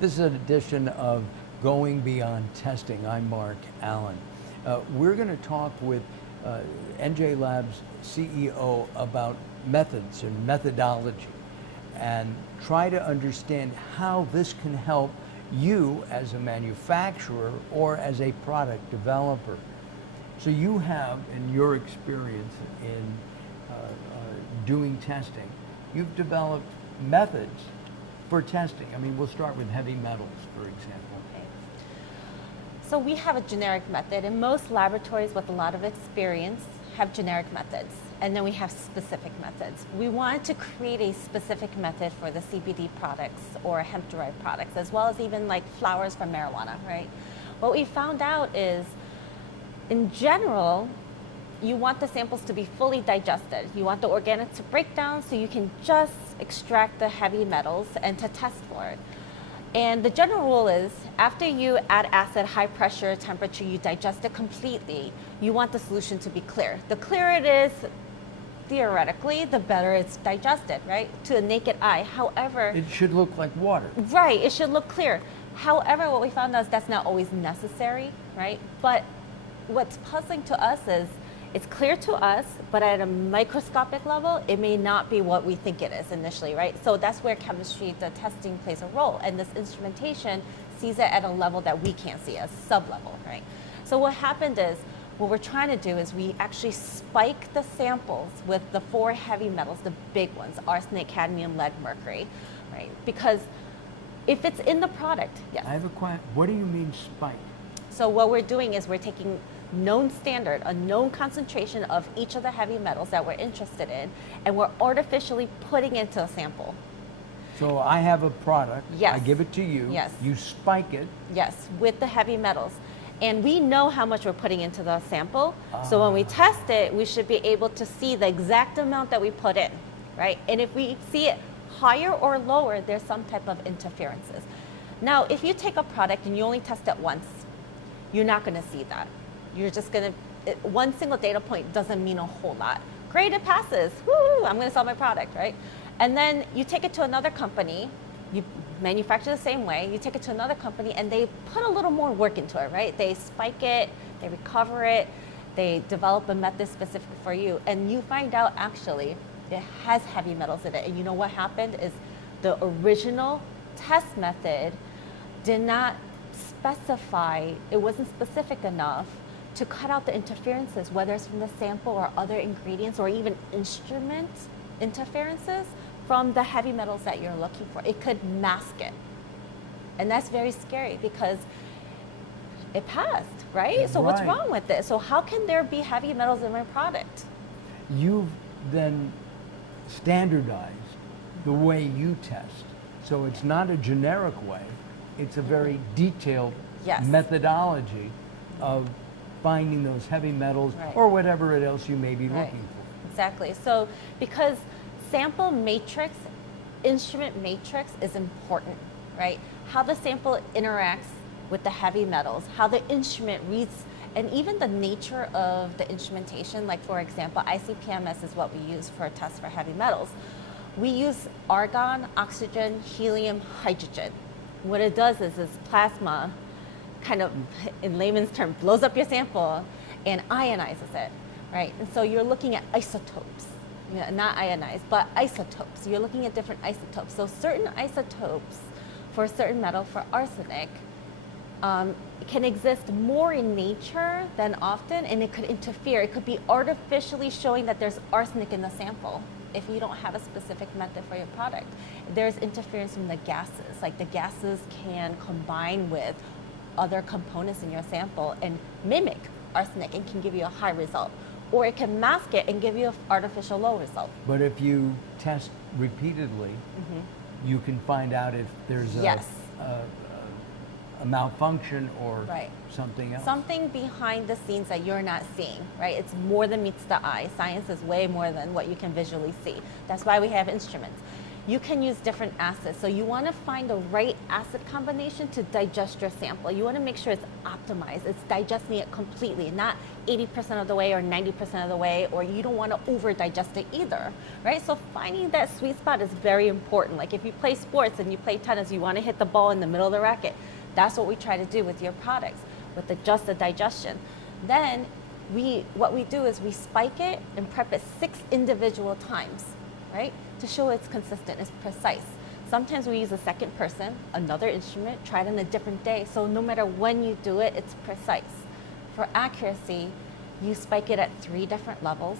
This is an edition of Going Beyond Testing. I'm Mark Alyn. We're going to talk with NJ Labs CEO about methods and methodology and try to understand how this can help you as a manufacturer or as a product developer. So you have, in your experience in doing testing, you've developed methods for testing. I mean, we'll start with heavy metals, for example. Okay. So we have a generic method, and most laboratories with a lot of experience have generic methods, and then we have specific methods. We wanted to create a specific method for the CBD products or hemp-derived products, as well as even like flowers from marijuana, right? What we found out is, in general, you want the samples to be fully digested. You want the organics to break down so you can just extract the heavy metals and to test for it. And the general rule is, after you add acid, high pressure, temperature, you digest it completely, you want the solution to be clear. The clearer it is, theoretically, the better it's digested, right? To a naked eye. However, it should look like water. Right, it should look clear. However, what we found is that's not always necessary, right? But what's puzzling to us is, it's clear to us, but at a microscopic level, it may not be what we think it is initially, right? So that's where chemistry, the testing plays a role, and this instrumentation sees it at a level that we can't see, a sub-level, right? So what happened is, what we're trying to do is we actually spike the samples with the 4 heavy metals, the big ones, arsenic, cadmium, lead, mercury, right? Because if it's in the product, yes. I have a question. What do you mean spike? So what we're doing is we're taking known standard, a known concentration of each of the heavy metals that we're interested in, and we're artificially putting into a sample. So I have a product, Yes. I give it to you, Yes. you spike it. Yes, with the heavy metals. And we know how much we're putting into the sample, so when we test it, we should be able to see the exact amount that we put in, right? And if we see it higher or lower, there's some type of interferences. Now, if you take a product and you only test it once, you're not gonna see that. You're just gonna, one single data point doesn't mean a whole lot. Great, it passes, woo, I'm gonna sell my product, right? And then you take it to another company, you manufacture the same way, you take it to another company and they put a little more work into it, right? They spike it, they recover it, they develop a method specific for you, and you find out actually it has heavy metals in it. And you know what happened is the original test method did not specify, it wasn't specific enough to cut out the interferences, whether it's from the sample or other ingredients or even instrument interferences from the heavy metals that you're looking for. It could mask it. And that's very scary because it passed, right? So what's wrong with it? So how can there be heavy metals in my product? You've then standardized the way you test. So it's not a generic way, it's a very detailed Yes. methodology of finding those heavy metals Right. or whatever else you may be Right. looking for. Exactly. So because sample matrix, instrument matrix is important, right? How the sample interacts with the heavy metals, how the instrument reads, and even the nature of the instrumentation. Like, for example, ICP-MS is what we use for a test for heavy metals. We use argon, oxygen, helium, hydrogen. What it does is this plasma kind of, in layman's term, blows up your sample and ionizes it, right? And so you're looking at isotopes, you know, not ionized, but isotopes. You're looking at different isotopes. So certain isotopes for a certain metal, for arsenic, can exist more in nature than often, and it could interfere. It could be artificially showing that there's arsenic in the sample if you don't have a specific method for your product. There's interference from the gases. Like, the gases can combine with other components in your sample and mimic arsenic and can give you a high result. Or it can mask it and give you an artificial low result. But if you test repeatedly, you can find out if there's Yes. a malfunction or Right. something else. Something behind the scenes that you're not seeing, right? It's more than meets the eye. Science is way more than what you can visually see. That's why we have instruments. you can use different acids. So you want to find the right acid combination to digest your sample. You want to make sure it's optimized. It's digesting it completely, not 80% of the way or 90% of the way, or you don't want to over digest it either, right? So finding that sweet spot is very important. Like if you play sports and you play tennis, you want to hit the ball in the middle of the racket. That's what we try to do with your products, with just the digestion. Then what we do is we spike it and prep it 6 individual times, right? To show it's consistent, it's precise. Sometimes we use a second person, another instrument, try it on a different day. So no matter when you do it, it's precise. For accuracy, you spike it at 3 different levels,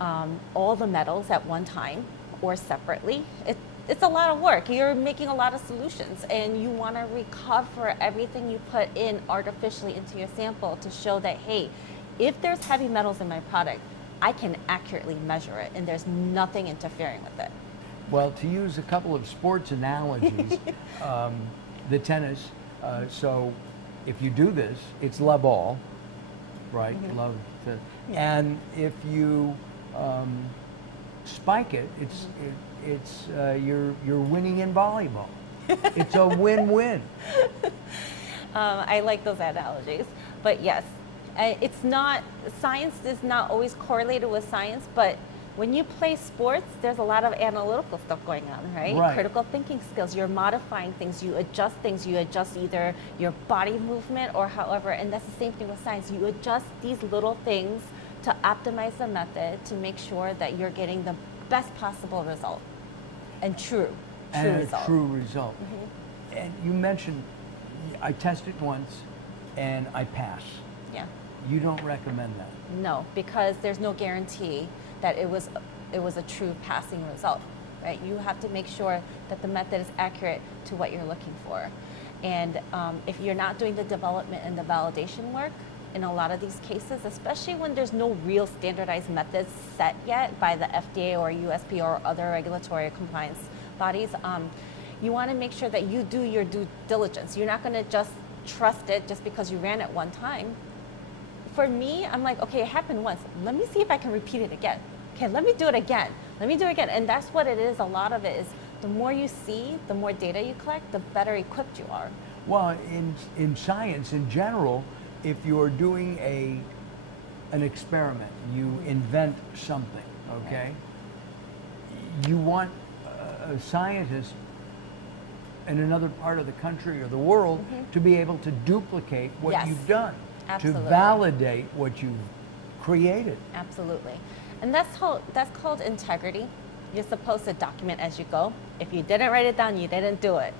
all the metals at one time or separately. It's a lot of work. You're making a lot of solutions, and you want to recover everything you put in artificially into your sample to show that, hey, if there's heavy metals in my product, I can accurately measure it, and there's nothing interfering with it. Well, to use a couple of sports analogies, the tennis, so if you do this, it's love all, right? Love to, and if you spike it, you're winning in volleyball. It's a win-win. I like those analogies, but yes, it's not, science is not always correlated with science, but when you play sports, there's a lot of analytical stuff going on, right? Right. Critical thinking skills, you're modifying things, you adjust either your body movement or however, and that's the same thing with science. You adjust these little things to optimize the method to make sure that you're getting the best possible result and true result. A true result. And you mentioned, I tested once and I pass. Yeah. You don't recommend that? No, because there's no guarantee that it was a true passing result, right? You have to make sure that the method is accurate to what you're looking for. And if you're not doing the development and the validation work, in a lot of these cases, especially when there's no real standardized methods set yet by the FDA or USP or other regulatory compliance bodies, you want to make sure that you do your due diligence. You're not going to just trust it just because you ran it one time. For me, I'm like, okay, it happened once. Let me see if I can repeat it again. Okay, let me do it again. Let me do it again. And that's what it is. A lot of it is the more you see, the more data you collect, the better equipped you are. Well, in science in general, if you're doing an experiment, you invent something, okay? You want a scientist in another part of the country or the world to be able to duplicate what you've done. Absolutely. To validate what you've created. Absolutely. And that's called integrity. You're supposed to document as you go. If you didn't write it down, you didn't do it.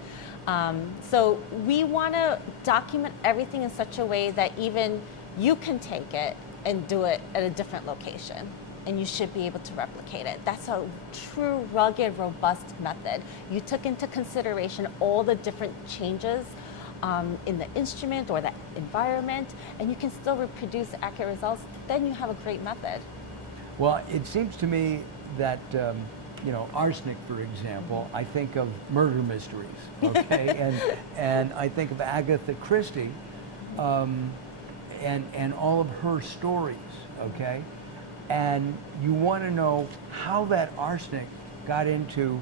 So we want to document everything in such a way that even you can take it and do it at a different location, and you should be able to replicate it. That's a true, rugged, robust method. You took into consideration all the different changes in the instrument or the environment, and you can still reproduce accurate results. Then you have a great method. Well, it seems to me that arsenic, for example, I think of murder mysteries, okay, and I think of Agatha Christie, and all of her stories, okay, and you want to know how that arsenic got into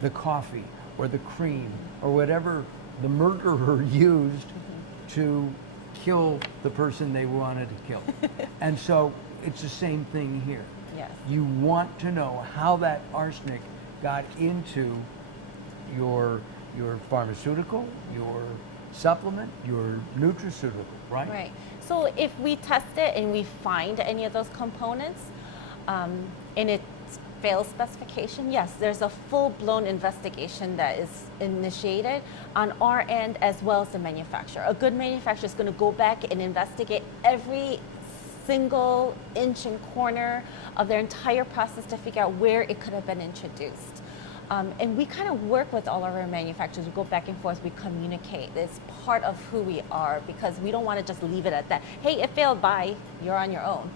the coffee or the cream or whatever the murderer used to kill the person they wanted to kill. And so it's the same thing here. Yes. You want to know how that arsenic got into your pharmaceutical, your supplement, your nutraceutical, right? Right. So if we test it and we find any of those components, and it fails specification, yes, there's a full-blown investigation that is initiated on our end as well as the manufacturer. A good manufacturer is going to go back and investigate every single inch and corner of their entire process to figure out where it could have been introduced. And we kind of work with all of our manufacturers. We go back and forth, we communicate. It's part of who we are because we don't want to just leave it at that. Hey, it failed, bye, you're on your own.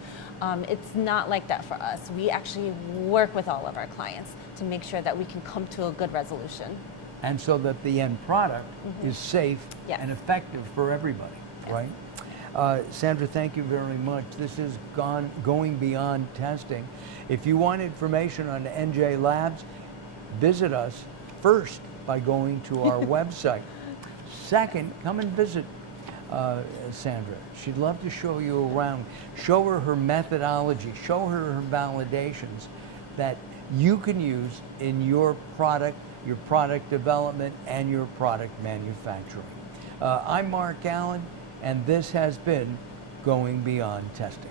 It's not like that for us. We actually work with all of our clients to make sure that we can come to a good resolution. And so that the end product is safe Yes. and effective for everybody, Yes. right? Sandra, thank you very much. This is going beyond testing. If you want information on NJ Labs, visit us first by going to our website. Second, come and visit Sandra. She'd love to show you around, show her her methodology, show her her validations that you can use in your product development, and your product manufacturing. I'm Mark Alyn, and this has been Going Beyond Testing.